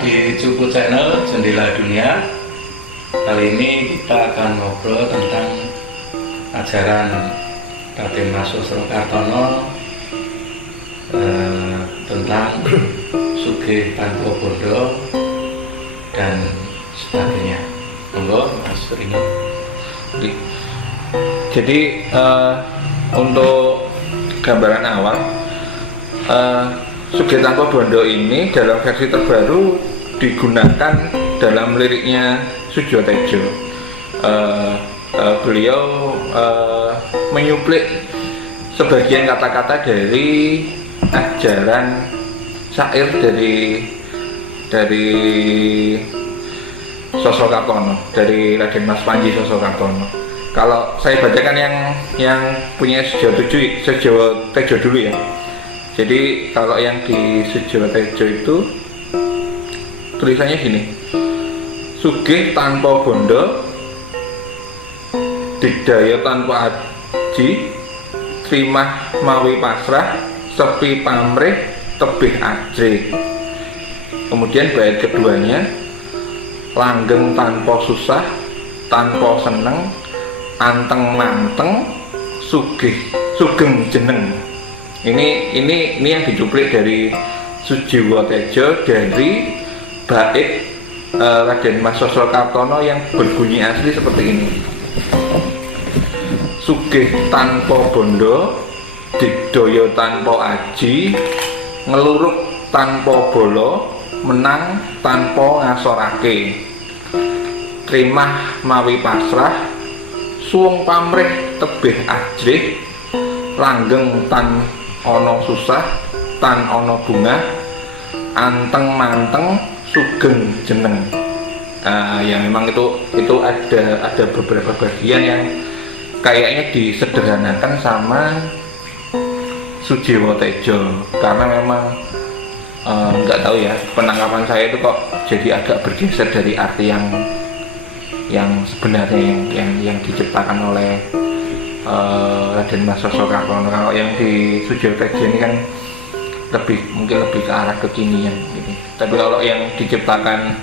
datang di Cupu Channel Jendela Dunia. Kali ini kita akan ngobrol tentang ajaran Raden Mas Susro Kartono, tentang Sugih Tanpa Bondo dan sebagainya. Monggo Mas Ringo. Jadi untuk gambaran awal, Sugih Tanpa Bondo ini dalam versi terbaru digunakan dalam liriknya Sujiwo Tejo. Beliau menyuplik sebagian kata-kata dari ajaran syair dari Sosro Kartono, dari Raden Mas Panji Sosro Kartono. Kalau saya bacakan yang punya Sujiwo Tejo dulu ya. Jadi kalau yang di Sujiwo Tejo itu tulisannya gini: Sugih tanpa bondo, digdaya tanpa aji, trimah mawi pasrah, sepi pamrih tebih ajrih. Kemudian bait keduanya, langgeng tanpa susah, tanpa seneng, anteng manteng, sugeng jeneng. Ini yang dicuplik dari Sujiwo Tejo dari bait Raden Mas Susro Kartono yang berbunyi asli seperti ini: Sugih tanpa bondo, digdaya tanpa aji, ngeluruk tanpa bolo, menang tanpa ngasorake, trimah mawi pasrah, suwung pamrih tebih ajrih, langgeng tan ono susah, tan ono bunga, anteng manteng, sugeng jeneng. Ya memang itu ada beberapa bagian yang kayaknya disederhanakan sama Sujiwo Tejo, karena memang nggak tahu ya, penangkapan saya itu kok jadi agak bergeser dari arti yang sebenarnya yang diciptakan oleh Raden Mas Susro Kartono. Kalau yang di Sujiwo Tejo ini kan mungkin lebih ke arah kekinian gitu. Tapi kalau yang diciptakan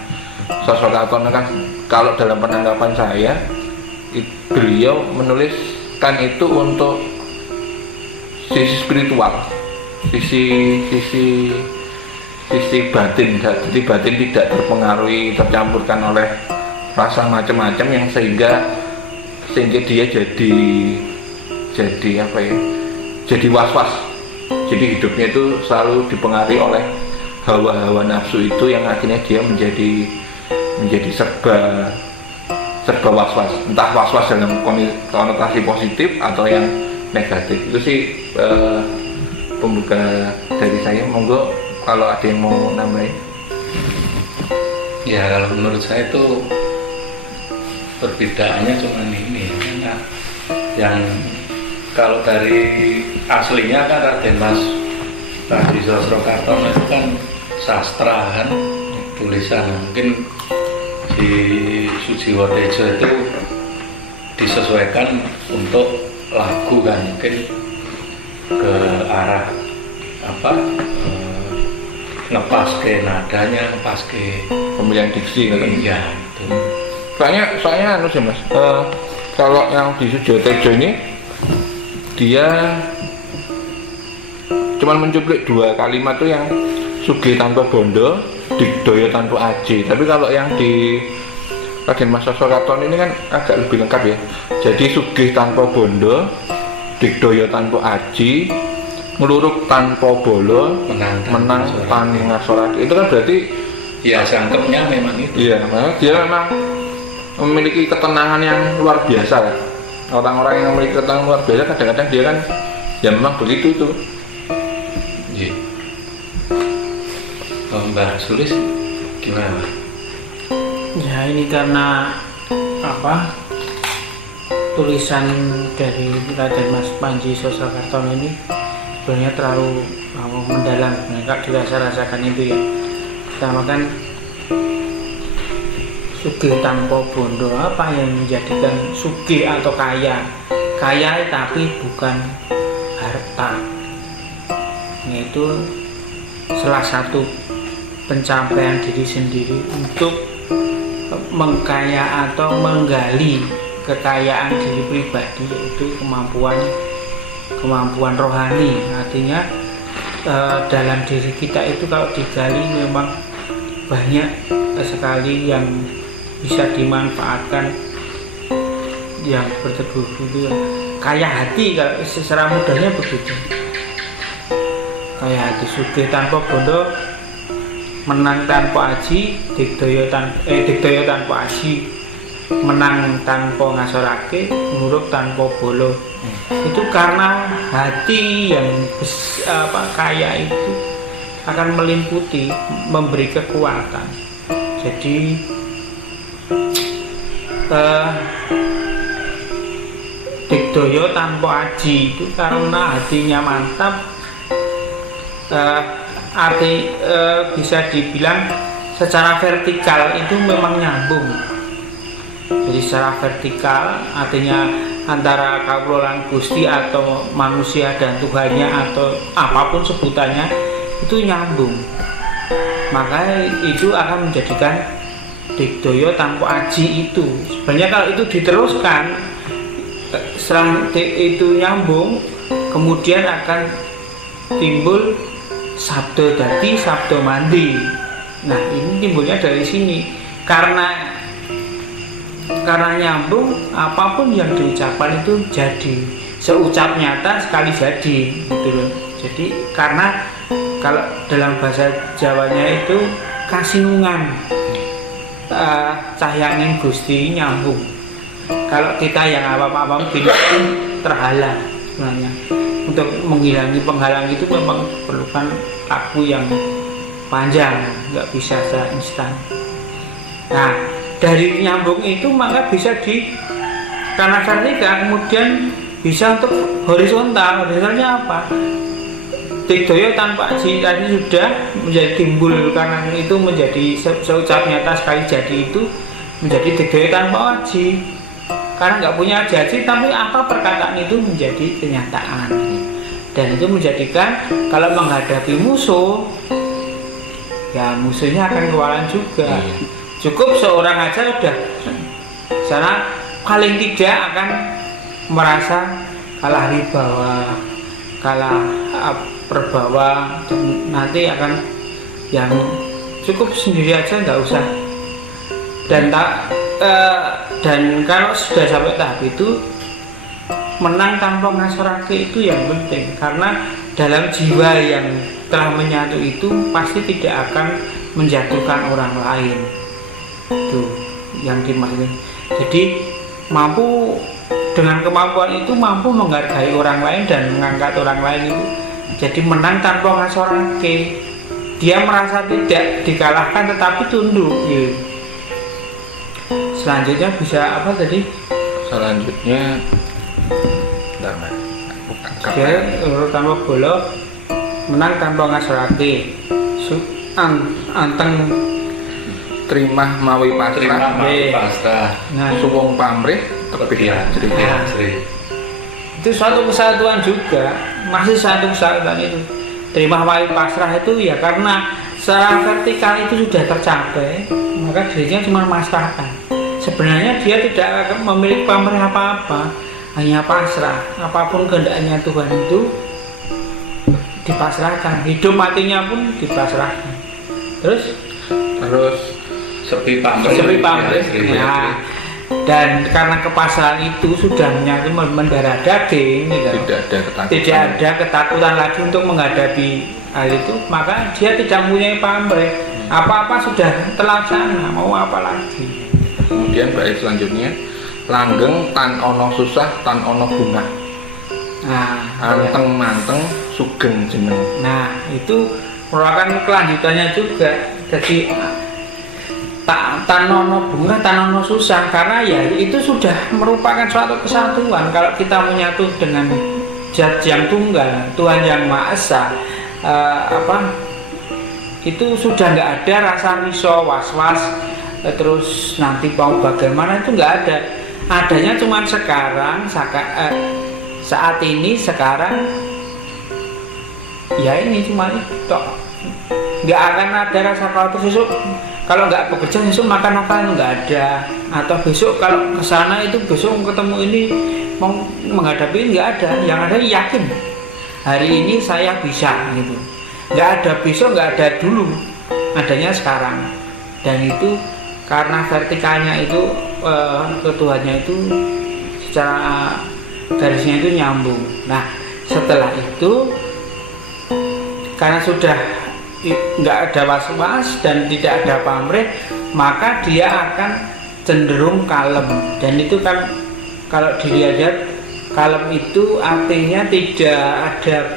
Susro Kartono kan, kalau dalam penanggapan saya, beliau menuliskan itu untuk sisi spiritual, sisi batin. Jadi batin tidak terpengaruhi, tercampurkan oleh rasa macam-macam yang sehingga dia jadi apa ya? Jadi was-was. Jadi hidupnya itu selalu dipengaruhi oleh hawa-hawa nafsu itu, yang akhirnya dia menjadi serba was-was. Entah was-was dalam konotasi positif atau yang negatif. Itu sih pembuka dari saya. Monggo kalau ada yang mau nambahin. Ya, kalau menurut saya itu perbedaannya cuma ini, karena yang kalau dari aslinya kan Raden Mas Panji Sosro Kartono itu kan sastra kan, tulisan. Mungkin di Sujiwo Tejo itu disesuaikan untuk lagu kan, mungkin ke arah apa, ngepas ke nadanya, ngepas ke Pemilihan diksi kan? Iya itu. Soalnya sih Mas, kalau yang di Sujiwo Tejo ini dia cuman mencuplik dua kalimat tuh, yang sugih tanpa bondo, digdaya tanpa aji. Tapi kalau yang di Raden Mas Susro Kartono ini kan agak lebih lengkap ya. Jadi sugih tanpa bondo, digdaya tanpa aji, ngeluruk tanpa bolo, menang tan ngasorake. Itu kan berarti ya jangkepnya memang itu. Iya, dia memang memiliki ketenangan yang luar biasa ya. Orang-orang yang memiliki ketenangan luar biasa kadang-kadang dia kan ya memang begitu tuh. Iya. Mbak Sulis gimana? Ya ini karena apa, tulisan dari Raden Mas Panji Sosro Kartono ini sebenarnya terlalu mendalam. Mereka juga saya rasakan itu ya. Pertama kan sugih tanpa bondo, apa yang menjadikan sugih atau kaya tapi bukan harta, yaitu salah satu pencapaian diri sendiri untuk mengkaya atau menggali kekayaan diri pribadi, yaitu kemampuan rohani. Artinya dalam diri kita itu kalau digali memang banyak sekali yang bisa dimanfaatkan, yang berteduh itu kaya hati, kalau secara mudahnya begitu. Kaya hati, sugih tanpa bondo, menang tanpa aji, digdaya tanpa aji, menang tanpa ngasorake, muruk tanpa bolo. Itu karena hati yang kaya itu akan melimputi, memberi kekuatan. Jadi digdaya tanpa aji itu karena hatinya mantap. Bisa dibilang secara vertikal itu memang nyambung. Jadi secara vertikal artinya antara kawula Gusti atau manusia dan Tuhannya atau apapun sebutannya itu nyambung. Maka itu akan menjadikan digdaya tanpa aji itu. Sebenarnya kalau itu diteruskan, setelah itu nyambung, kemudian akan timbul sabdo dadi, sabdo mandi. Nah, ini timbulnya dari sini. Karena nyambung, apapun yang diucapkan itu jadi. Seucap nyata sekali jadi, gitu loh. Jadi karena kalau dalam bahasa Jawanya itu kasinungan, cahyangin Gusti nyambung. Kalau kita yang apa-apa mungkin terhalang sebenarnya. Untuk menghilangi penghalang itu memang perlukan waktu yang panjang, nggak bisa secara instan. Nah, dari nyambung itu maka bisa karena vertikal, kemudian bisa untuk horizontal. Horizontalnya apa? Digdaya tanpa aji tadi sudah menjadi timbul, karena itu menjadi seucap nyata sekali jadi itu menjadi digdaya tanpa aji. Karena nggak punya aji, tapi apa perkataan itu menjadi kenyataan. Dan itu menjadikan kalau menghadapi musuh, ya musuhnya akan kewalan juga. Cukup seorang aja udah sana paling tidak akan merasa kalah wibawa, kalah perbawa, dan nanti akan yang cukup sendiri aja nggak usah. Dan kalau sudah sampai tahap itu, menang tanpa ngasorake itu yang penting, karena dalam jiwa yang telah menyatu itu pasti tidak akan menjatuhkan orang lain. Itu yang dimaksud. Jadi mampu dengan kemampuan itu mampu menghargai orang lain dan mengangkat orang lain itu. Jadi menang tanpa ngasorake. Dia merasa tidak dikalahkan tetapi tunduk. Ya. Selanjutnya bisa apa tadi? Selanjutnya tanpa bolo, menang tanpa ngasorake, anteng terima mawi pasrah, nah, suwung pamrih tebih ajri. Itu suatu kesatuan juga, masih satu kesatuan itu. Terima mawi pasrah itu ya karena secara vertikal itu sudah tercapai, maka dirinya cuma maslahan. Sebenarnya dia tidak memiliki pamrih apa-apa, hanya pasrah. Apapun kehendaknya Tuhan itu dipasrahkan, hidup matinya pun dipasrahkan. Terus sepi pamrih. Nah, dan karena kepasrahan itu sudah menyatu mendarah daging, tidak ada ketakutan lagi untuk menghadapi hal itu, maka dia tidak mempunyai pamrih. Apa-apa sudah terlaksana, mau apa lagi? Kemudian bait selanjutnya, langgeng tan ono susah tan ono bunga. Nah, anteng manteng sugeng jeneng. Nah, itu merupakan kelanjutannya juga. Jadi tan ono bunga tan ono susah, karena ya itu sudah merupakan suatu kesatuan. Kalau kita menyatu dengan Zat yang tunggal, Tuhan yang Maha Esa, itu sudah nggak ada rasa risau, was-was, terus nanti mau bagaimana, itu nggak ada. Adanya cuma sekarang, saat ini, sekarang, ya ini cuma itu, nggak akan ada rasa khawatir besok kalau nggak bekerja besok makan apa, nggak ada. Atau besok kalau ke sana itu besok ketemu ini mau menghadapi ini, nggak ada. Yang ada yakin hari ini saya bisa gitu. Nggak ada besok, nggak ada dulu, adanya sekarang. Dan itu karena vertikalnya itu ketuhannya itu secara garisnya itu nyambung. Nah setelah itu karena sudah nggak ada was-was dan tidak ada pamrih, maka dia akan cenderung kalem. Dan itu kan kalau dilihat kalem itu artinya tidak ada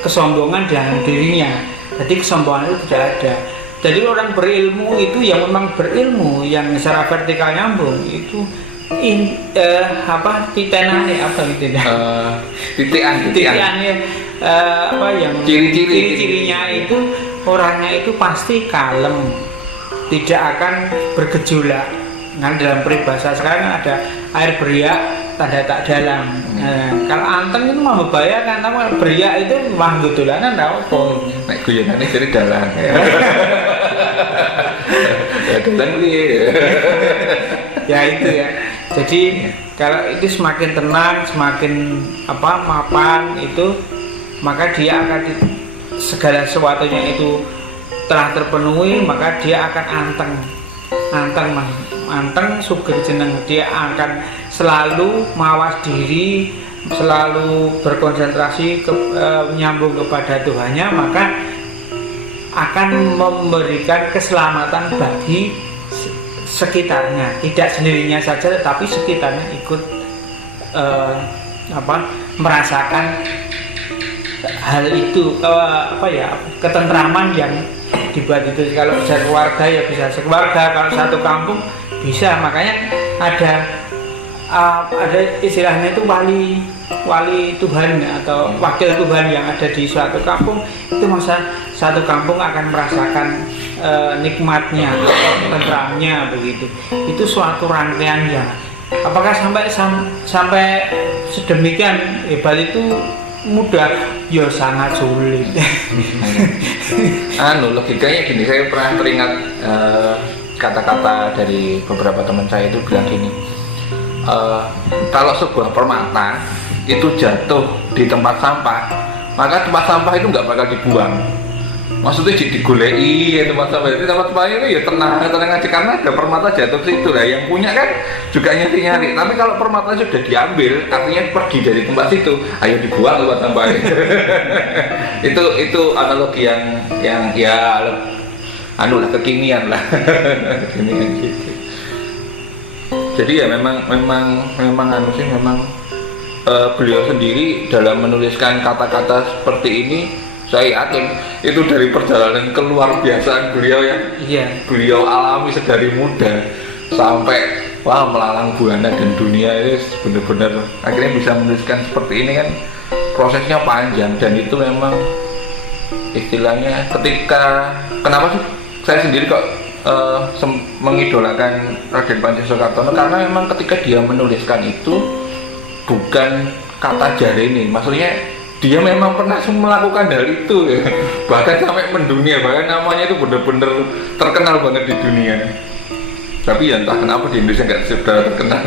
kesombongan dalam dirinya. Jadi kesombongan itu tidak ada. Jadi orang berilmu itu yang memang berilmu, yang secara vertikal nyambung itu titenane apa gitu titiannya yang ciri-cirinya itu orangnya itu pasti kalem, tidak akan bergejolak. Nah, dalam peribahasa sekarang ada air beriak tanda tak dalam. Kalau anteng itu mah membahayakan, tapi kalau beriak itu mah dolanan tau apa. Nek guyonane jadi dalan. Ya dalan Ya itu ya. Jadi kalau itu semakin tenang, semakin mapan itu, maka dia akan segala sesuatunya itu telah terpenuhi, maka dia akan anteng suger jeneng. Dia akan selalu mawas diri, selalu berkonsentrasi menyambung kepada Tuhannya, maka akan memberikan keselamatan bagi sekitarnya, tidak sendirinya saja tetapi sekitarnya ikut merasakan hal itu, ketentraman yang dibuat itu. Kalau sekeluarga ya bisa sekeluarga, kalau satu kampung bisa. Makanya ada istilahnya itu wali Tuhan atau wakil Tuhan yang ada di suatu kampung itu, masa satu kampung akan merasakan nikmatnya atau tentramnya begitu. Itu suatu rangkaian yang apakah sampai sedemikian hebat itu mudah? Ya sangat sulit. Logikanya gini, saya pernah teringat kata-kata dari beberapa teman saya itu bilang gini, kalau sebuah permata itu jatuh di tempat sampah, maka tempat sampah itu nggak bakal dibuang. Maksudnya digolei ya tempat sampah itu, tempat sampah itu ya tenang aja karena ada permata jatuh ke situ lah. Yang punya kan juga nyari. Tapi kalau permata sudah diambil, artinya pergi dari tempat situ, ayo dibuang tempat sampah. itu analogi yang ya kekinian lah. Kekinian gitu. Jadi ya memang beliau sendiri dalam menuliskan kata-kata seperti ini, saya yakin itu dari perjalanan keluar biasaan beliau yang beliau alami sedari muda sampai melalang buana dan dunia ini benar-benar akhirnya bisa menuliskan seperti ini kan. Prosesnya panjang dan itu memang istilahnya ketika kenapa sih saya sendiri kok mengidolakan Raden Pandji Soekartono, karena memang ketika dia menuliskan itu bukan kata jarene, maksudnya dia memang pernah melakukan hal itu ya. Bahkan sampai mendunia, bahkan namanya itu benar-benar terkenal banget di dunia. Tapi ya entah kenapa di Indonesia nggak sudah terkenal.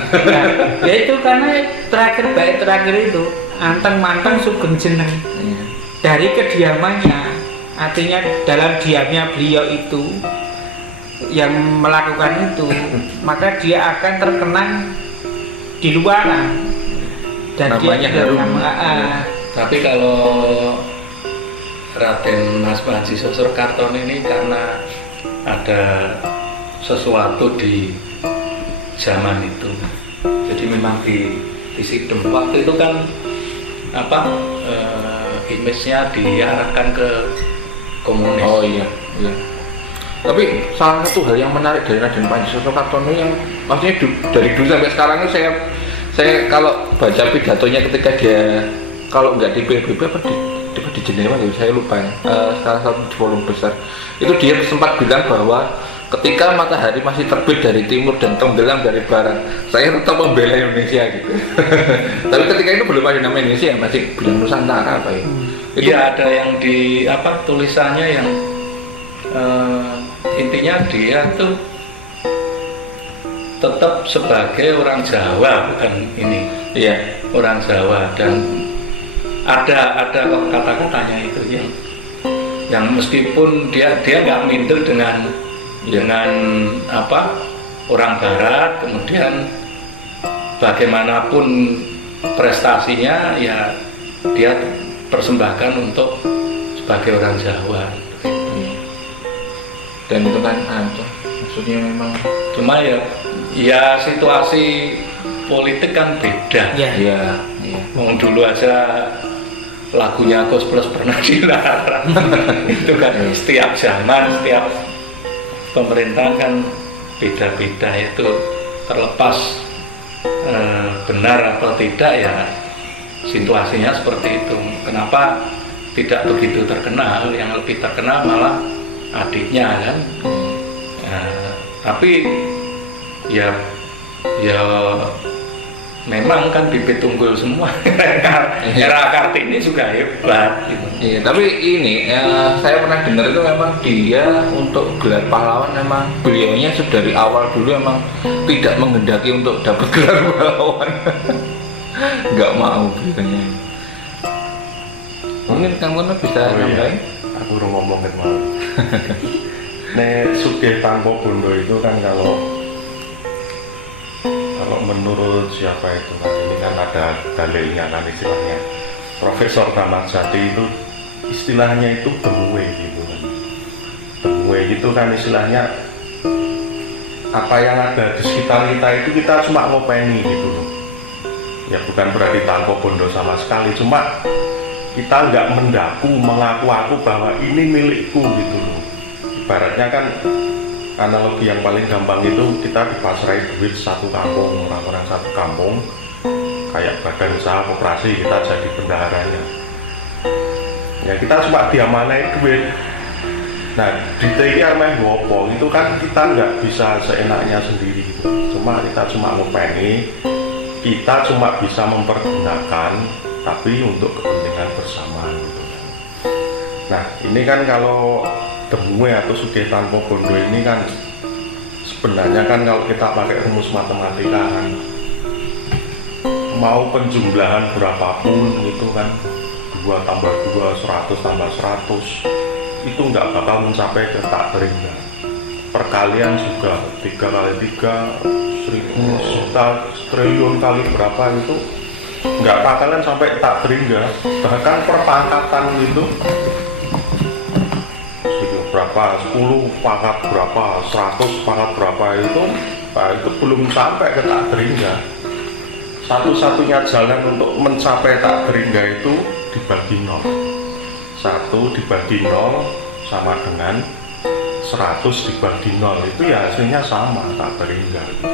Ya itu karena terakhir itu anteng-manteng sugeng jeneng. Dari kediamannya, artinya dalam diamnya beliau itu yang melakukan itu, maka dia akan terkenang di luaran dan namanya dia harum. Tapi kalau Raden Mas Pandji Soekartono ini karena ada sesuatu di zaman itu, jadi memang disidem. Waktu itu kan image-nya diarahkan ke komunis. Oh iya. Tapi salah satu hal yang menarik dari Raden Pandji Soekartono yang maksudnya dari dulu sampai sekarang itu saya kalau baca pidatonya ketika dia kalau nggak di PBB di Jenewa ya saya lupa ya, salah satu forum besar itu dia sempat bilang bahwa ketika matahari masih terbit dari timur dan tenggelam dari barat, saya tetap membela Indonesia gitu. Tapi ketika itu belum ada nama Indonesia, masih bilang Nusantara apa ya? Iya ada yang di tulisannya yang intinya dia tuh tetap sebagai orang Jawa, bukan ini. Iya. Orang Jawa, dan ada kok kata-katanya itu ya, yang meskipun dia nggak minder dengan apa orang Barat, kemudian bagaimanapun prestasinya ya dia persembahkan untuk sebagai orang Jawa. Dan itu kan maksudnya memang Cuma ya situasi politik kan beda. iya. Mau dulu aja lagunya Koes Plus pernah dilarang. Itu kan setiap zaman, setiap pemerintah kan beda-beda, itu terlepas benar atau tidak ya situasinya seperti itu. Kenapa tidak begitu terkenal? Yang lebih terkenal malah adiknya kan. Tapi ya memang kan bibit unggul semua. Era Kartini juga hebat gitu. Iya, tapi ini saya pernah dengar itu memang dia untuk gelar pahlawan memang beliaunya dari awal dulu memang tidak menghendaki untuk dapat gelar pahlawan. Nggak mau beliaunya. Mungkin kamu bisa nambahin? Aku udah ngomongin mau. Nek Sugih Tanpa Bondo itu kan kalau menurut siapa itu kan, ini kan ada dalilnya kan, istilahnya Profesor Tamat Jati itu istilahnya itu demue gitu kan. Demue itu kan istilahnya apa yang ada di sekitar kita itu kita cuma ngopeni gitu loh. Ya bukan berarti tanpa bondo sama sekali, cuma kita nggak mengaku bahwa ini milikku gitu loh. Ibaratnya kan analogi yang paling gampang itu kita dipasrai duit satu kampung, orang-orang satu kampung kayak badan usaha koperasi, kita jadi bendaharanya. Ya kita cuma diamanai duit. Nah di TIR Mehwopo itu kan kita nggak bisa seenaknya sendiri gitu. Kita cuma ngopeni, kita cuma bisa mempergunakan tapi untuk kepentingan bersama gitu. Nah ini kan kalau Demue atau Sugih Tanpa Bondo ini kan sebenarnya kan kalau kita pakai rumus matematika kan, mau penjumlahan berapapun itu kan 2 tambah 2, 100 tambah 100 itu nggak bakal mencapai ke tak terhingga. Perkalian juga 3 kali 3 1000 juta triliun kali berapa itu nggak bakalan sampai tak terhingga. Bahkan perpangkatan itu berapa, 10 pangkat berapa, 100 pangkat berapa itu belum sampai ke tak terhingga. Satu-satunya jalan untuk mencapai tak terhingga itu dibagi 0. 1 dibagi 0 sama dengan 100 dibagi 0, itu ya hasilnya sama, tak terhingga gitu.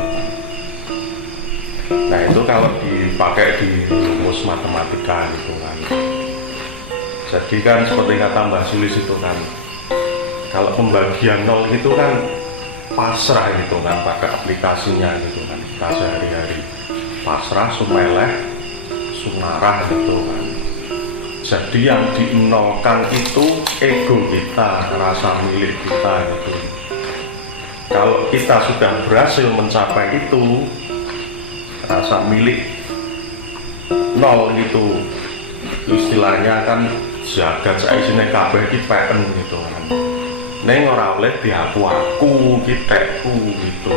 Nah itu kalau dipakai di rumus matematika gitu kan. Jadi kan seperti kata Mbak Sulis itu kan, kalau pembagian 0 itu kan pasrah gitu kan pada aplikasinya gitu kan, kita sehari-hari pasrah, sumeleh, sunarah gitu kan. Jadi yang dinolkan itu ego kita, rasa milik kita gitu. Kalau kita sudah berhasil mencapai itu, rasa milik 0 gitu, istilahnya kan jagat saisine kabeh iki peken gitu kan. Neng ora oleh diaku-aku kitekku gitu.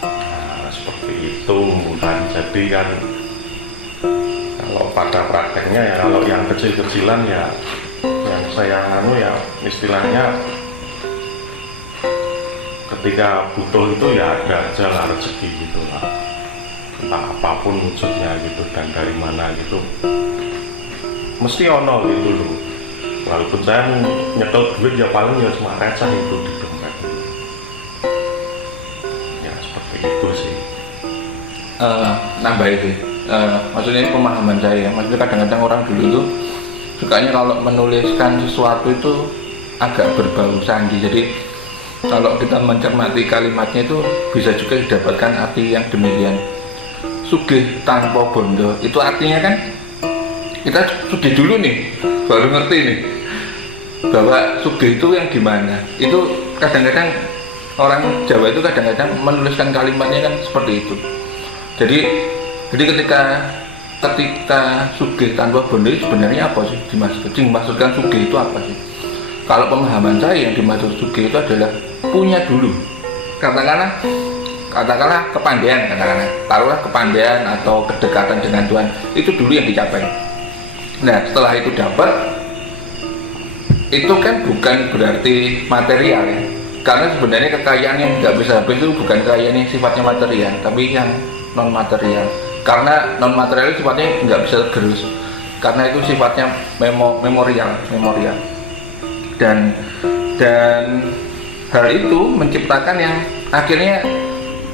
Nah, seperti itu kan. Jadi kan kalau pada prakteknya ya, kalau yang kecil-kecilan ya, yang saya ya istilahnya ketika butuh itu ya ada aja lah rezeki gitu lah, entah apapun wujudnya gitu dan dari mana gitu, mesti ono gitu loh. Walaupun saya nyetel duit ya paling ya cuma receh itu di dompet. Ya seperti itu sih. Nambah itu. Maksudnya ini pemahaman saya. Maksudnya kadang-kadang orang dulu itu sukanya kalau menuliskan sesuatu itu agak berbau sandi. Jadi kalau kita mencermati kalimatnya itu bisa juga didapatkan arti yang demikian. Sugih Tanpa Bondo itu artinya kan kita sugih dulu nih, baru ngerti nih. bahwa sugih itu yang gimana. Itu kadang-kadang orang Jawa itu kadang-kadang menuliskan kalimatnya kan seperti itu. Jadi ketika sugih tanpa bondo sebenarnya apa sih dimaksudkan sugih itu apa sih? Kalau pemahaman saya yang dimaksud sugih itu adalah punya dulu. Katakanlah kepandaian, taruhlah kepandaian atau kedekatan dengan Tuhan, itu dulu yang dicapai. Nah, setelah itu dapat, itu kan bukan berarti material ya, karena sebenarnya kekayaan yang nggak bisa habis itu bukan kekayaan yang sifatnya material, tapi yang non material. Karena non material itu sifatnya nggak bisa gerus, karena itu sifatnya memorial. Dan hal itu menciptakan yang akhirnya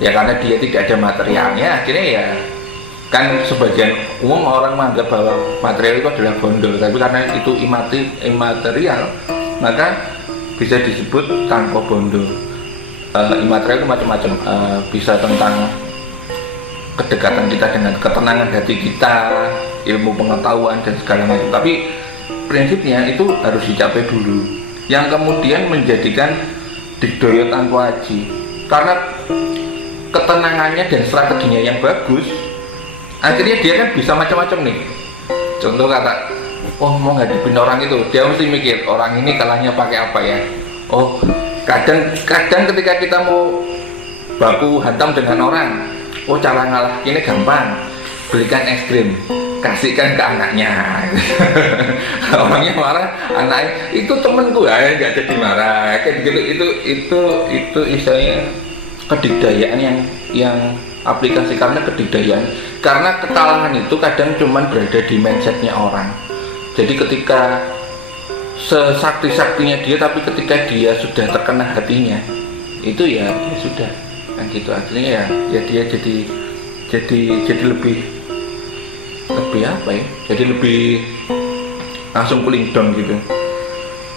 ya karena dia tidak ada materialnya, akhirnya ya kan sebagian umum orang menganggap bahwa material itu adalah bondo, tapi karena itu imaterial maka bisa disebut tanpa bondo. Imaterial itu macam-macam, bisa tentang kedekatan kita dengan ketenangan hati kita, ilmu pengetahuan dan segala macam, tapi prinsipnya itu harus dicapai dulu, yang kemudian menjadikan digdoyo tanpa aji. Karena ketenangannya dan strateginya yang bagus, akhirnya dia kan bisa macam-macam nih. Contoh kata, oh mau ngadepin orang itu, dia mesti mikir orang ini kalahnya pakai apa ya. Oh kadang ketika kita mau baku hantam dengan orang, oh cara ngalah ini gampang, belikan es krim, kasihkan ke anaknya. Orangnya marah, anaknya itu temenku ya nggak jadi marah kayak gitu. Itu istilahnya kedikdayaan yang aplikasi, karena kedikdayaan, karena kekalahan itu kadang cuman berada di mindsetnya orang. Jadi ketika sesakti-saktinya dia, tapi ketika dia sudah terkena hatinya, itu ya sudah kan gitu, akhirnya ya dia jadi lebih apa ya, jadi lebih langsung cooling down gitu.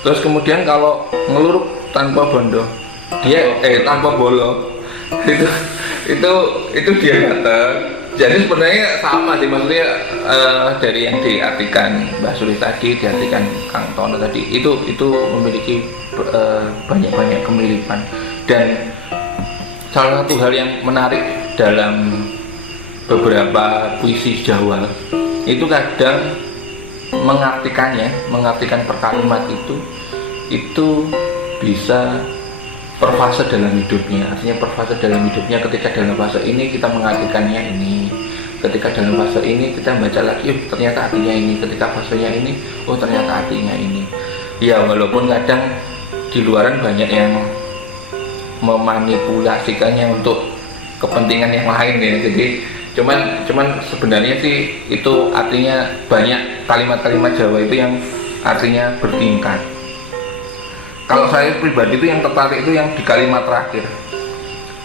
Terus kemudian kalau ngeluruk tanpa bondo, dia tanpa bolo, itu dia datang. Jadi sebenarnya sama sih, maksudnya dari yang diartikan Mbak Suli tadi, diartikan Kang Tono tadi, itu memiliki banyak kemiripan. Dan salah satu hal yang menarik dalam beberapa puisi Jawa itu kadang mengartikan per kalimat itu bisa per fase dalam hidupnya. Artinya per fase dalam hidupnya, ketika dalam fase ini kita mengartikannya ini, ketika dalam fase ini kita baca lagi, ternyata artinya ini, ketika fasenya ini, oh ternyata artinya ini. Ya walaupun kadang di luaran banyak yang memanipulasikannya untuk kepentingan yang lain ya. Jadi cuman sebenarnya sih itu artinya banyak kalimat-kalimat Jawa itu yang artinya bertingkat. Kalau saya pribadi itu yang tertarik itu yang di kalimat terakhir,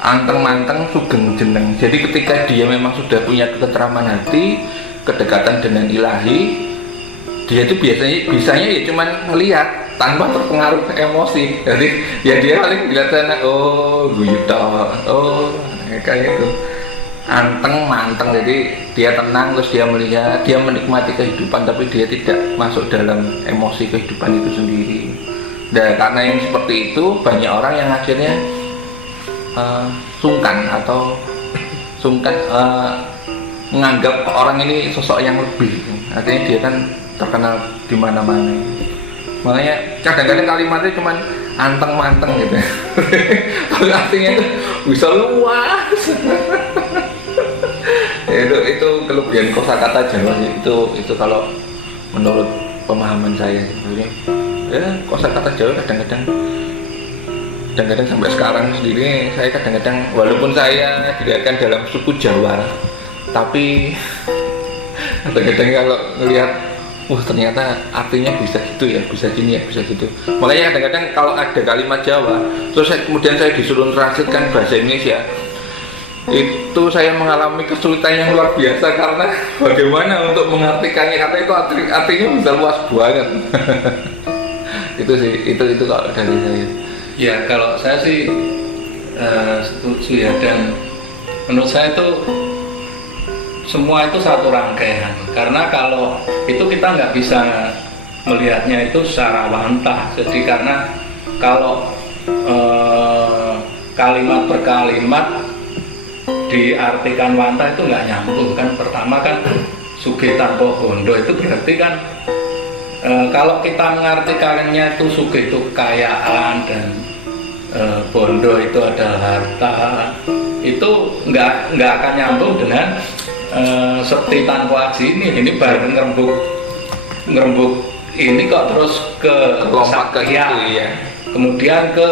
anteng manteng sugeng jeneng. Jadi ketika dia memang sudah punya keteraman hati, kedekatan dengan ilahi, dia itu bisanya ya cuman ngelihat tanpa terpengaruh emosi. Jadi ya dia paling dilihat sana, oh guyuto, oh kayak itu anteng manteng. Jadi dia tenang, terus dia melihat, dia menikmati kehidupan, tapi dia tidak masuk dalam emosi kehidupan itu sendiri. Dan karena yang seperti itu, banyak orang yang akhirnya sungkan menganggap orang ini sosok yang lebih. Artinya dia kan terkenal di mana-mana. Makanya kadang-kadang kalimatnya cuman anteng manteng gitu. Tapi artinya itu bisa luas. itu kelebihan kosakata Jawa sih. Itu kalau menurut pemahaman saya sebenarnya. Ya, kosakata Jawa kadang-kadang sampai sekarang sendiri saya kadang-kadang, walaupun saya dilahirkan dalam suku Jawa, tapi kadang-kadang kalau ngelihat, ternyata artinya bisa gitu ya, bisa gini ya, bisa gitu. Makanya kadang-kadang kalau ada kalimat Jawa, terus kemudian saya disuruh translate bahasa Indonesia, itu saya mengalami kesulitan yang luar biasa, karena bagaimana untuk mengartikannya, karena itu artinya bisa luas banget. Itu sih, itu kalau dari saya. Ya kalau saya sih setuju ya, dan menurut saya itu semua itu satu rangkaian. Karena kalau itu kita nggak bisa melihatnya itu secara wantah. Jadi karena kalau kalimat per kalimat diartikan wantah itu nggak nyambung kan. Pertama kan sugih tanpa bondo itu berarti kan kalau kita mengartikannya itu sugih itu kekayaan dan bondo itu adalah harta, itu nggak akan nyambung dengan seperti tanpa aji ini baru ngerembuk ini kok terus ke lompat ke Satria, situ ya. kemudian ke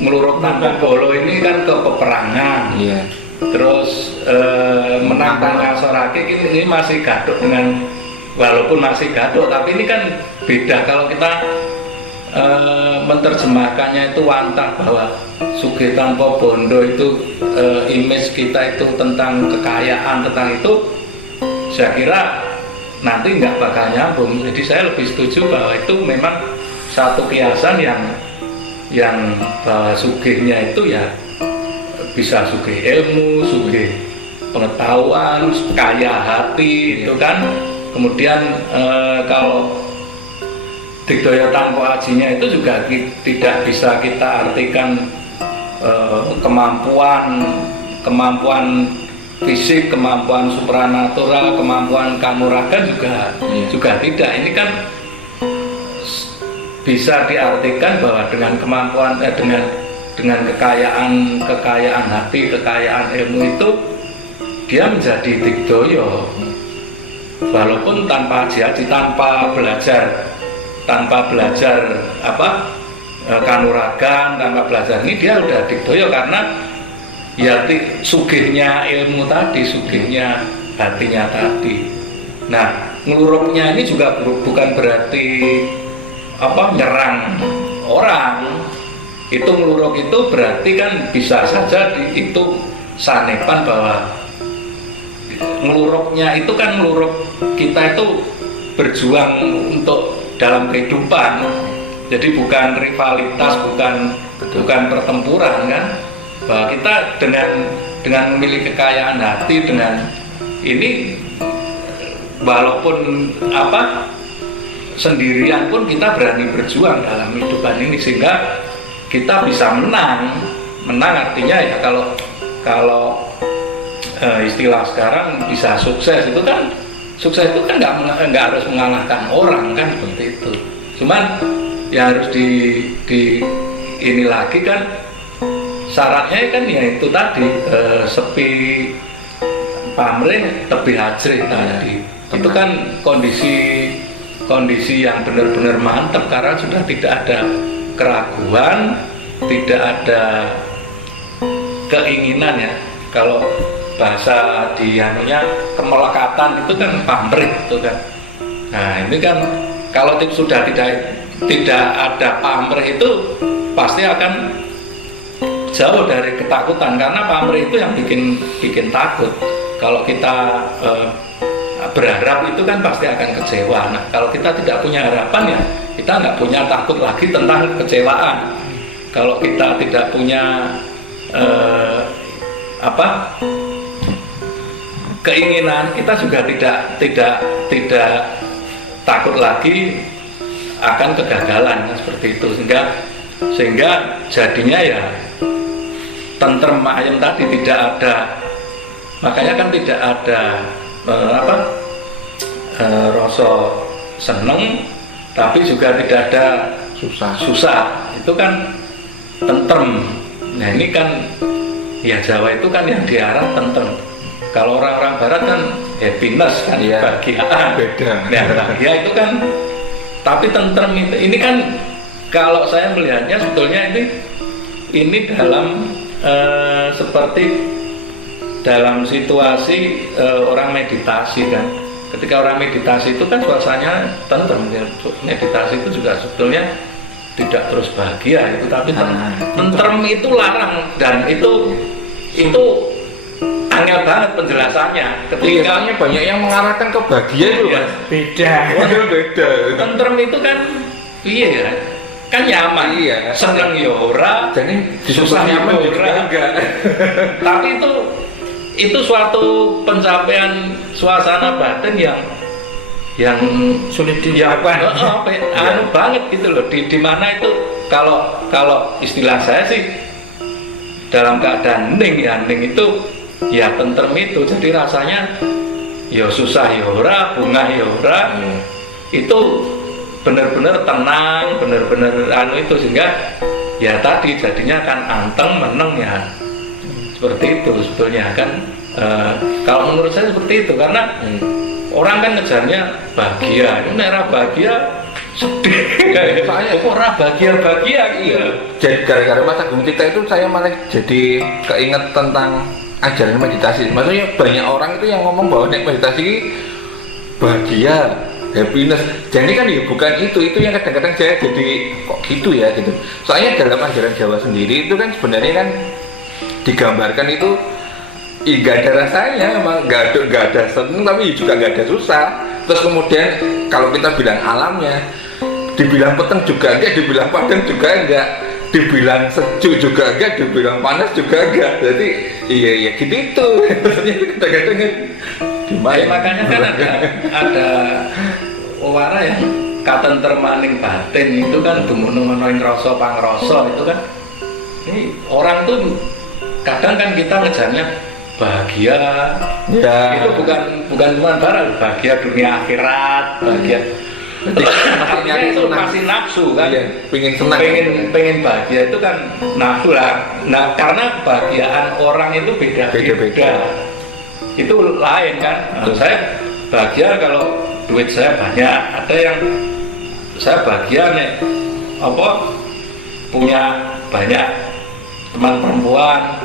ngeluruk tanpa bolo ini kan ke peperangan, Iya. terus menantang Ngasorake ini masih gaduk dengan, walaupun masih gaduk tapi ini kan beda kalau kita menerjemahkannya itu wantah, bahwa sugih tanpa bondo itu image kita itu tentang kekayaan, tentang itu saya kira nanti nggak bakal nyambung. Jadi saya lebih setuju bahwa itu memang satu kiasan yang bahwa sugihnya itu ya bisa sugih ilmu, sugih pengetahuan, kaya hati itu kan. Kemudian kalau digdaya tanpa ajinya itu juga tidak bisa kita artikan kemampuan fisik, kemampuan supranatural, kemampuan kanuragan juga tidak. Ini kan bisa diartikan bahwa dengan kemampuan dengan kekayaan hati, kekayaan ilmu itu dia menjadi digdaya walaupun tanpa aji, tanpa belajar kanuragan, tanpa belajar ini dia udah digdaya karena ya sugihnya ilmu tadi, sugihnya hatinya tadi. Nah, ngelurupnya ini juga bukan berarti nyerang orang. Itu ngeluruk itu berarti kan bisa saja itu sanepan bahwa ngeluruknya itu kan ngeluruk kita itu berjuang untuk dalam kehidupan. Jadi bukan rivalitas, bukan pertempuran kan. Bahwa kita dengan memiliki kekayaan hati, dengan ini walaupun sendirian pun kita berani berjuang dalam kehidupan ini sehingga kita bisa menang artinya ya kalau istilah sekarang bisa sukses itu kan nggak harus mengalahkan orang kan, seperti itu. Cuman ya harus di ini lagi kan syaratnya kan ya itu tadi sepi pamrih tebih hajrih tadi. Itu kan kondisi yang benar-benar mantap karena sudah tidak ada keraguan, tidak ada keinginan ya. Kalau bahasa kemelekatan itu kan pamrih itu kan. Nah ini kan kalau sudah tidak ada pamrih itu pasti akan jauh dari ketakutan, karena pamrih itu yang bikin takut. Kalau kita berharap itu kan pasti akan kecewa. Nah kalau kita tidak punya harapan ya kita nggak punya takut lagi tentang kecewaan. Kalau kita tidak punya keinginan, kita juga tidak takut lagi akan kegagalan seperti itu, sehingga jadinya ya tentrem ayem tadi, tidak ada, makanya kan tidak ada rasa seneng tapi juga tidak ada susah, itu kan tentrem. Nah ini kan ya Jawa itu kan yang diarah tentrem. Kalau orang-orang Barat kan happiness kan, ya, bahagia. Beda. Nah, bahagia itu kan, tapi tentrem ini kan kalau saya melihatnya sebetulnya ini dalam seperti dalam situasi orang meditasi kan. Ketika orang meditasi itu kan suasananya tentrem. Meditasi itu juga sebetulnya tidak terus bahagia itu, tapi tentrem itu larang, dan itu angel banget penjelasannya. Ketika banyak yang mengarahkan ke bahagia itu ya, beda. Beda. tentrem itu kan iya ya, kan nyaman, iya, seneng ya ora, jadi susah nyaman ya juga ora. enggak. Tapi itu suatu pencapaian suasana batin yang sulit ya dilakukan. anu banget gitu loh. Di mana itu kalau istilah saya sih dalam keadaan hening itu ya tentrem itu. Jadi rasanya ya susah ya ora, bunga ya ora. Itu benar-benar tenang, benar-benar anu itu, sehingga ya tadi jadinya kan anteng meneng ya. Seperti itu sebetulnya kan. Kalau menurut saya seperti itu, karena orang kan ngejarnya bahagia, ini era bahagia sedih, orang bahagia gitu. Jadi gara-gara Mas Agung Tita itu saya malah jadi keinget tentang ajaran meditasi. Maksudnya banyak orang itu yang ngomong bahwa nek meditasi bahagia, happiness. Jadi kan ya bukan itu yang kadang-kadang saya jadi kok gitu ya gitu. Soalnya dalam ajaran Jawa sendiri itu kan sebenarnya kan digambarkan itu nggak ada rasanya, emang nggak ada seneng tapi juga nggak ada susah. Terus kemudian kalau kita bilang alamnya, dibilang peteng juga enggak, dibilang padang juga enggak, dibilang sejuk juga enggak, dibilang panas juga enggak. Jadi iya gitu. Maksudnya kadang-kadang Ya, makanya kan ada wara yang katentremaning batin itu kan dumunung ana ing rasa pangrasa itu kan. Ini orang tuh kadang kan kita ngejarnya bahagia, ya. Itu bukan cuma barang, bahagia dunia akhirat, bahagia. Artinya itu masih nafsu kan, iya, pengen senang, pengen bahagia itu kan nafsu lah. Nah karena kebahagiaan orang itu beda-beda, itu lain kan. Nah, saya bahagia kalau duit saya banyak, ada yang saya bahagia nih punya banyak teman perempuan.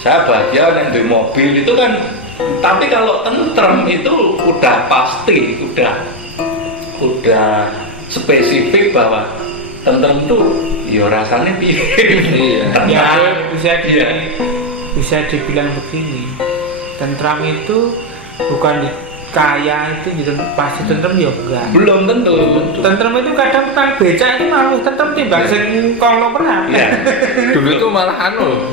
Saya bahagia yang di mobil itu kan, tapi kalau tentrem itu udah pasti, udah spesifik bahwa tentrem itu ya rasanya Ya bisa dibilang begini, tentram itu bukan kaya itu gitu, pasti tentrem ya enggak. Belum tentu. Tentrem itu kadang tukang becak itu malah tentrem timbang sing konglo pernah. Iya. Dulu itu malah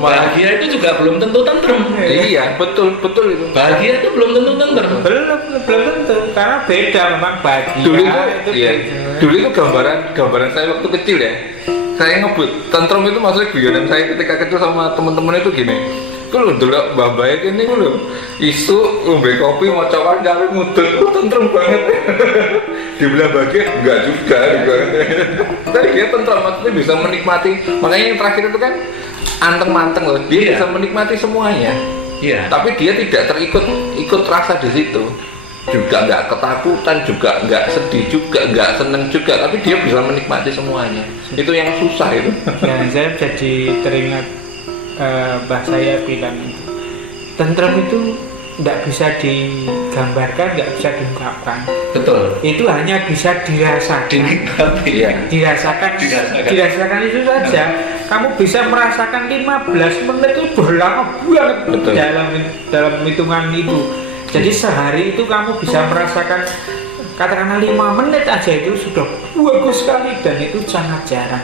bahagia itu juga belum tentu tentrem. Iya, betul itu. Bahagia itu belum tentu tentrem. Belum tentu, karena beda memang bahagia. Dulu itu gambaran saya waktu kecil ya. Saya ngebut tentrem itu maksudnya guyonan saya ketika kecil sama teman-teman itu gini. Kulo ndelok Mbah Baik ini kulo isu ngombe kopi maca wancane mudun tentrem banget. Dibilang bahagia enggak juga. Tapi dia tentrem, maksudnya bisa menikmati. Makanya yang terakhir itu kan anteng-manteng loh. Dia bisa menikmati semuanya. Iya. Tapi dia tidak ikut rasa di situ. Juga enggak ketakutan, juga enggak sedih, juga enggak seneng juga, tapi dia bisa menikmati semuanya. Itu yang susah itu. Dan saya jadi teringat Mbah saya bilang tentrem itu tidak bisa digambarkan, nggak bisa diungkapkan. Betul. Itu hanya bisa dirasakan. Dirasakan itu saja. Kamu bisa merasakan 15 menit itu lama banget dalam hitungan itu. Jadi sehari itu kamu bisa merasakan katakanlah 5 menit aja itu sudah bagus sekali, dan itu sangat jarang.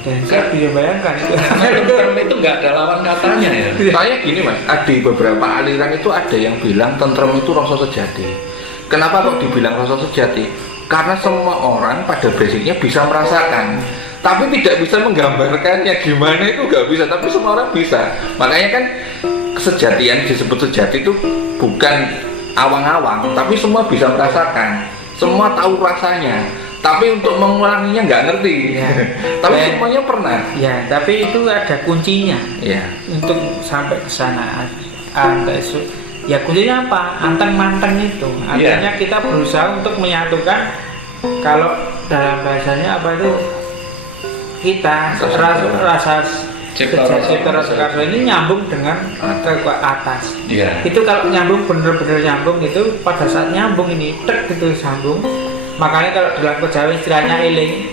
Dan saya bisa bayangkan itu. Tentrem itu nggak ada lawan katanya ya. Saya gini Mas, di beberapa aliran itu ada yang bilang tentrem itu rasa sejati. Kenapa kok dibilang rasa sejati? Karena semua orang pada basicnya bisa merasakan, tapi tidak bisa menggambarkannya gimana itu nggak bisa. Tapi semua orang bisa. Makanya kan kesejatian disebut sejati itu bukan awang-awang, tapi semua bisa merasakan, semua tahu rasanya. Tapi untuk mengulanginya nggak ngerti. Ya. Tapi semuanya pernah. Ya, tapi itu ada kuncinya. Ya. Untuk sampai ke sana. Ya kuncinya apa? Anteng-manteng itu. Artinya kita berusaha untuk menyatukan, kalau dalam bahasanya apa itu, kita rasa Cipta ini nyambung dengan ke atas. Yeah. Itu kalau nyambung bener-bener nyambung itu, pada saat nyambung ini tek gitu sambung. Makanya kalau dalam kejawen istilahnya eling,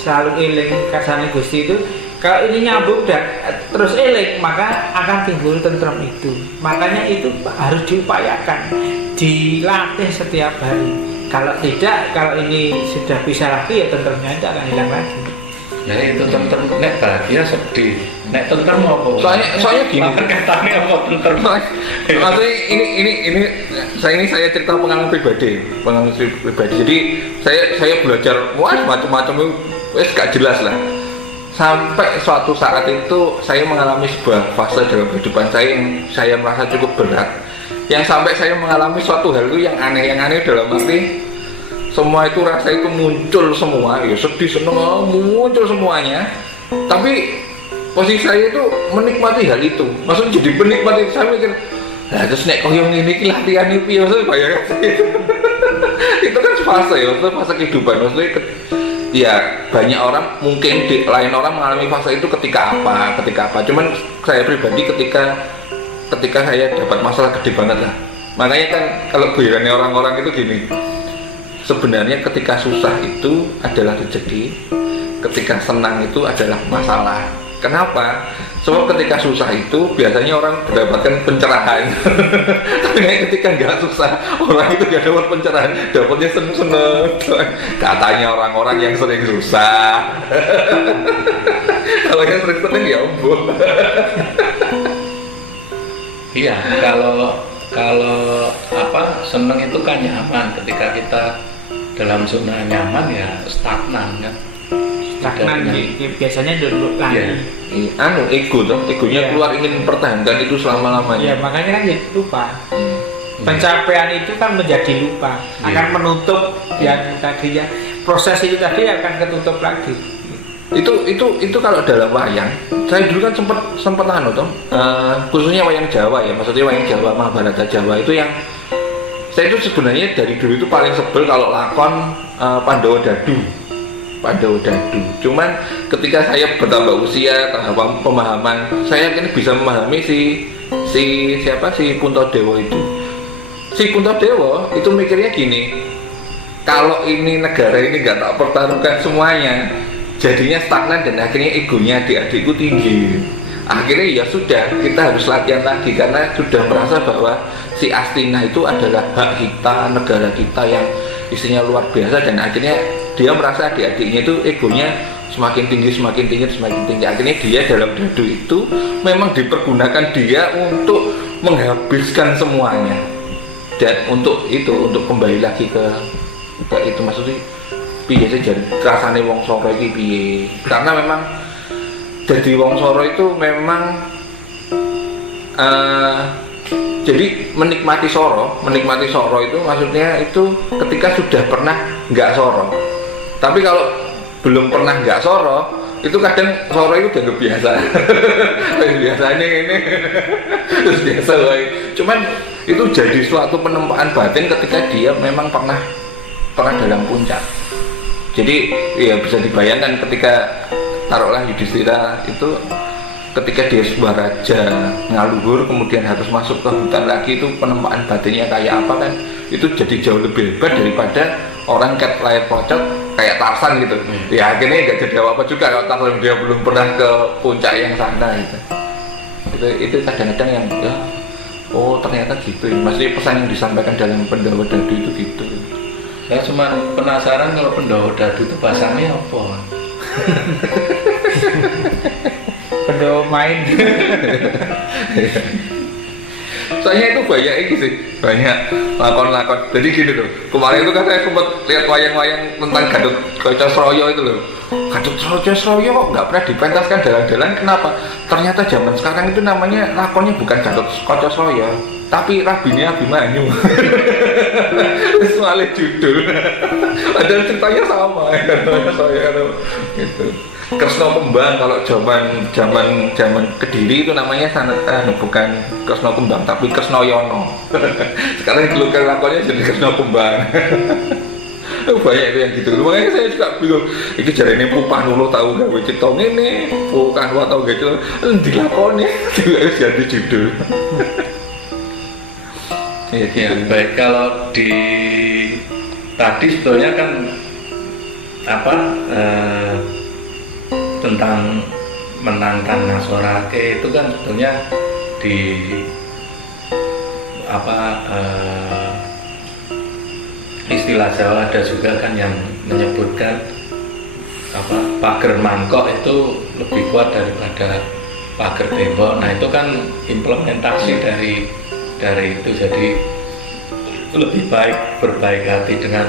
selalu eling kasane Gusti itu. Kalau ini nyambung dan terus eling, maka akan timbul tentrem itu. Makanya itu harus diupayakan, dilatih setiap hari. Kalau tidak, kalau ini sudah bisa lagi, ya tentremnya itu akan hilang lagi. Ya itu tentrem, nek bahagia sedih, nek tentrem apa? Soalnya gini. Katanya apa tentrem? Maksudnya ini saya cerita pengalaman pribadi. Jadi saya belajar macam-macam itu wes gak jelas lah. Sampai suatu saat itu saya mengalami sebuah fase dalam kehidupan saya yang saya merasa cukup berat. Yang sampai saya mengalami suatu hal itu yang aneh dalam arti semua itu rasa itu muncul semua, ya sedih, seneng, muncul semuanya. Tapi posisi saya itu menikmati hal itu. Maksudnya jadi menikmati, saya mikir, nah terus nek koyong ini latihan itu ya, maksudnya bayangkan itu kan fase kehidupan. Maksudnya ya banyak orang, mungkin lain orang mengalami fase itu ketika apa. Cuman saya pribadi ketika saya dapat masalah gede banget lah. Makanya kan kalau guyorannya orang-orang itu gini, sebenarnya ketika susah itu adalah rezeki, ketika senang itu adalah masalah. Kenapa? Sebab ketika susah itu biasanya orang mendapatkan pencerahan. Tapi ketika nggak susah, orang itu nggak dapat pencerahan, dapatnya seneng-seneng. Katanya orang-orang yang sering susah. Kalau yang sering seneng ya ampun. Iya, kalau seneng itu kan nyaman. Ketika kita dalam zona nyaman ya stagnan kan. Stagnan biasanya duduk lagi. Egonya keluar ingin mempertahankan itu selama-lamanya. Iya, makanya kan jadi lupa. Pencapaian itu kan menjadi lupa, akan menutup yang tadinya proses itu tadi akan ketutup lagi. Itu kalau dalam wayang, saya dulu kan sempat khususnya wayang Jawa ya, maksudnya wayang Jawa, Mahabharata Jawa itu yang saya itu sebenarnya dari dulu itu paling sebel kalau lakon Pandhawa Dadu. Cuman ketika saya bertambah usia, tambah pemahaman, saya akhirnya bisa memahami si Puntadewa itu. Si Puntadewa itu mikirnya gini, kalau ini negara ini nggak tak pertaruhkan semuanya, jadinya stagnan dan akhirnya egonya adik-adikku tinggi. Akhirnya ya sudah, kita harus latihan lagi karena sudah merasa bahwa si Astina itu adalah hak kita, negara kita yang isinya luar biasa, dan akhirnya dia merasa adik-adiknya itu egonya semakin tinggi. Akhirnya dia dalam Dadu itu memang dipergunakan dia untuk menghabiskan semuanya, dan untuk kembali lagi ke itu, maksudnya piye sih jadi rasane wong Soro iki piye, karena memang jadi wong Soro itu memang jadi menikmati Soro itu maksudnya itu ketika sudah pernah nggak Soro. Tapi kalau belum pernah nggak Soro, itu kadang Soro itu dianggap biasa. Biasanya ini terus biasa lah. Cuman itu jadi suatu penempaan batin ketika dia memang pernah dalam puncak. Jadi ya bisa dibayangkan ketika taruhlah Yudhistira itu ketika dia sebuah raja ngaluhur kemudian harus masuk ke hutan lagi, itu penempaan batinnya kayak apa kan, itu jadi jauh lebih hebat daripada orang cat layar pocot kayak Tarsan gitu. Ya akhirnya nggak jadi apa-apa juga kalau Tarsan dia belum pernah ke puncak yang sana gitu. Itu kadang-kadang yang ya, oh ternyata gitu, maksudnya pesan yang disampaikan dalam Pandhawa Dadu itu gitu. Saya cuma penasaran kalau Pandhawa Dadu itu bahasanya apa? Pandhawa main. Soalnya itu banyak ini sih, banyak lakon-lakon. Jadi gini loh, kemarin itu kan saya sempat lihat wayang-wayang tentang Gatut Kaca Sraya itu loh. Gatut Kaca Sraya kok nggak pernah dipentaskan jalan-jalan, kenapa? Ternyata zaman sekarang itu namanya lakonnya bukan Gatut Kaca Sraya, tapi Rabine Abimanyu. Soalnya judul, padahal ceritanya sama ya, gitu. Kresna Kembang kalau zaman Kediri itu namanya bukan Kresna Kembang tapi Kresna Yono. Sekarang keluarga lakonnya jadi Kresna Kembang. Banyak itu yang gitu. Makanya saya juga bingung. Iki jarene Pupah Nulo tahu gawe cipta ngene, Pupah Nulo tahu gawe dilakoni wis jadi judul. Ya, baik, kalau di tadi sebetulnya kan tentang menangkan Ngasorake itu kan sebetulnya di istilah Jawa ada juga kan yang menyebutkan pager mangkok itu lebih kuat daripada pagar tembok. Nah itu kan implementasi dari itu. Jadi lebih baik berbaik hati dengan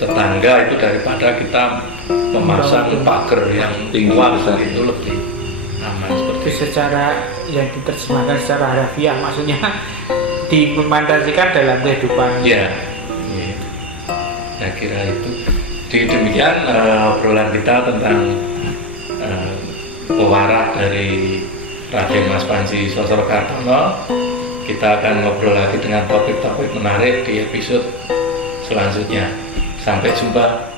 tetangga itu daripada kita memasang pagar yang Tinggi kuat, besar. itu lebih aman seperti Itu secara yang diterjemahkan secara harafiah, maksudnya diimplementasikan dalam kehidupan. ya. Iya. Saya kira itu. Demikian obrolan kita tentang pewarak dari Raden Mas Panji Sosrokartono. Kita akan ngobrol lagi dengan topik-topik menarik di episode selanjutnya. Sampai jumpa.